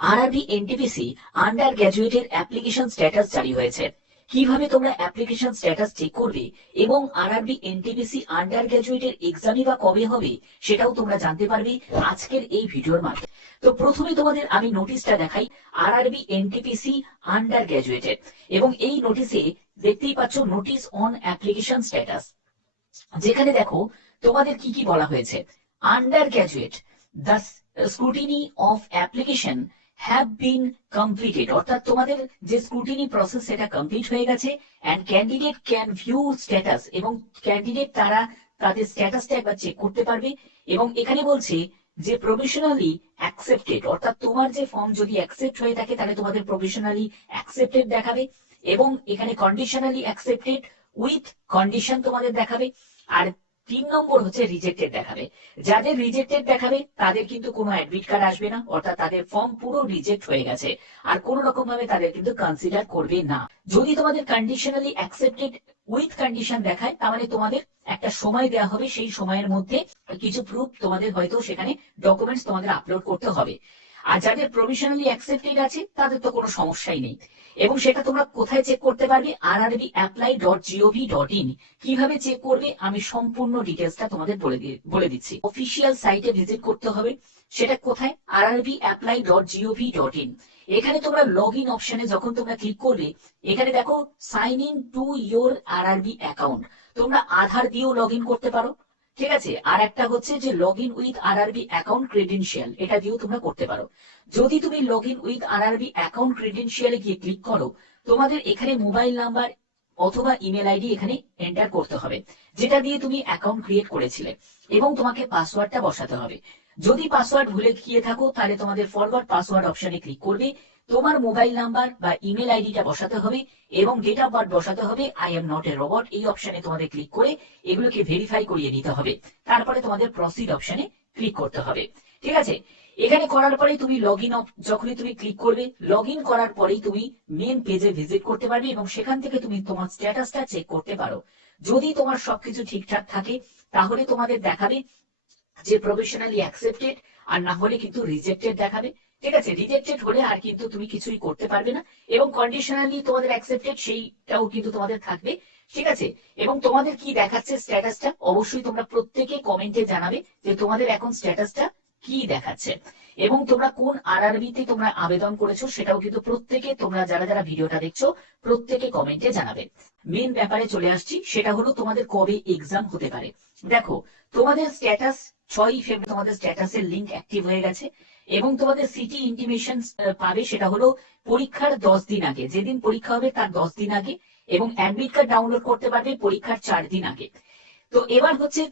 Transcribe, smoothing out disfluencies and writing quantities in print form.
RRB NTPC under গ্র্যাজুয়েটের application status জারি হয়েছে। কিভাবে তোমরা অ্যাপ্লিকেশন স্ট্যাটাস চেক করবে এবং আরআরবি এনটিপিসি আন্ডার গ্র্যাজুয়েটের এক্সামই বা কবে হবে সেটাও তোমরা জানতে পারবে আজকের এই ভিডিওর মাধ্যমে। তো প্রথমে তোমাদের আমি নোটিশটা দেখাই আরআরবি এনটিপিসি আন্ডার গ্র্যাজুয়েটের, এবং এই নোটিশে দেখতেই পাচ্ছ নোটিশ অন অ্যাপ্লিকেশন স্ট্যাটাস, যেখানে দেখো তোমাদের কি কি বলা হয়েছে। Under graduate the scrutiny of application have been completed, অর্থাৎ তোমাদের যে স্ক্রুটিনি প্রসেস সেটা কমপ্লিট হয়ে গেছে, and candidate can view status, এবং ক্যান্ডিডেট তারা তাদের স্ট্যাটাসটা একবার চেক করতে পারবে। এবং এখানে বলছে যে প্রভিশনালি অ্যাকসেপ্টেড, অর্থাৎ তোমার যে ফর্ম যদি অ্যাকসেপ্ট হয়ে থাকে তাহলে তোমাদের প্রভিশনালি অ্যাকসেপ্টেড দেখাবে, এবং এখানে কন্ডিশনালি অ্যাকসেপ্টেড উইথ কন্ডিশন তোমাদের দেখাবে। আর 3 নম্বর হচ্ছে রিজেক্টেড দেখাবে। যাদের রিজেক্টেড দেখাবে তাদের কিন্তু কোনো অ্যাডমিট কার্ড আসবে না, অর্থাৎ তাদের ফর্ম পুরো রিজেক্ট হয়ে গেছে, আর কোনো রকম ভাবে তাদের কিন্তু কনসিডার করবে না। যদি তোমাদের কন্ডিশনালি অ্যাকসেপ্টেড উইথ কন্ডিশন দেখায় তার মানে তোমাদের একটা সময় দেওয়া হবে, সেই সময়ের মধ্যে কিছু প্রুফ তোমাদের হয়তো সেখানে ডকুমেন্টস তোমাদের আপলোড করতে হবে। আর যাদের প্রভিশনালি অ্যাকসেপ্টেড আছে তাদের তো কোনো সমস্যাই নেই। এবং সেটা তোমরা কোথায় চেক করতে পারবে? rrbapply.gov.in। কিভাবে চেক করবে আমি সম্পূর্ণ ডিটেলসটা তোমাদের বলে দিচ্ছি। অফিসিয়াল সাইটে ভিজিট করতে হবে। সেটা কোথায়? rrbapply.gov.in। এখানে তোমরা লগ ইন অপশনে যখন তোমরা ক্লিক করবে, এখানে দেখো sign in to your RRB account, তোমরা আধার দিয়েও লগ ইন করতে পারো, ঠিক আছে। আর একটা হচ্ছে যে log in with RRB account credential, এটা দিয়েও তোমরা করতে পারো। যদি তুমি log in with RRB account ক্রেডেনশিয়ালে গিয়ে ক্লিক করো, তোমাদের এখানে মোবাইল নাম্বার অথবা ইমেল আইডি এখানে এন্টার করতে হবে, যেটা দিয়ে তুমি অ্যাকাউন্ট ক্রিয়েট করেছিলে, এবং তোমাকে পাসওয়ার্ডটা বসাতে হবে। যদি পাসওয়ার্ড ভুলে গিয়ে থাকো তাহলে তোমাদের ফরওয়ার্ড পাসওয়ার্ড অপশনে ক্লিক করবে, তোমার মোবাইল নাম্বার বা ইমেল আইডিটা বসাতে হবে, এবং ডেট অফ বার্থ বসাতে হবে। I am not a robot এই অপশনে তোমাদের ক্লিক করে এগুলোকে ভেরিফাই করিয়ে নিতে হবে। তারপরে তোমাদের প্রসিড অপশনে ক্লিক করতে হবে, ঠিক আছে। এখানে করার পরে তুমি লগ ইন, যখনই তুমি ক্লিক করবে লগ ইন করার পরেই তুমি মেন পেজে ভিজিট করতে পারবে, এবং সেখান থেকে তুমি তোমার স্ট্যাটাসটা চেক করতে পারো। যদি তোমার সবকিছু ঠিকঠাক থাকে তাহলে তোমাদের দেখাবে যে প্রফেশনালি অ্যাকসেপ্টেড, আর না হলে কিন্তু রিজেক্টেড দেখাবে, ঠিক আছে। রিজেক্টেড হলে আর কিন্তু তুমি কিছুই করতে পারবে না, এবং কন্ডিশনালি তোমাদের অ্যাকসেপ্টেড সেইটাও কিন্তু তোমাদের থাকবে, ঠিক আছে। এবং তোমাদের কি দেখাচ্ছে স্ট্যাটাসটা অবশ্যই তোমরা প্রত্যেকে কমেন্টে জানাবে যে তোমাদের এখন স্ট্যাটাসটা কি দেখাচ্ছে, এবং তোমরা কোন আরআরবিতে তোমরা আবেদন করেছো সেটাও কিন্তু প্রত্যেকে, তোমরা যারা যারা ভিডিওটা দেখছো প্রত্যেকে কমেন্টে জানাবে। মেন ব্যাপারে চলে আসছি, সেটা হলো তোমাদের কবে এক্সাম হতে পারে। দেখো তোমাদের স্ট্যাটাস 6ই ফেব্রুয়ারি তোমাদের স্ট্যাটাসের লিংক অ্যাক্টিভ হয়ে গেছে, এবং তোমাদের সিটি ইন্টিমেশন পাবে সেটা হলো পরীক্ষার 10 দিন আগে, যেদিন পরীক্ষা হবে তার 10 দিন আগে, এবং অ্যাডমিট কার্ড ডাউনলোড করতে পারবে পরীক্ষার 4 দিন আগে। তো এবার হচ্ছে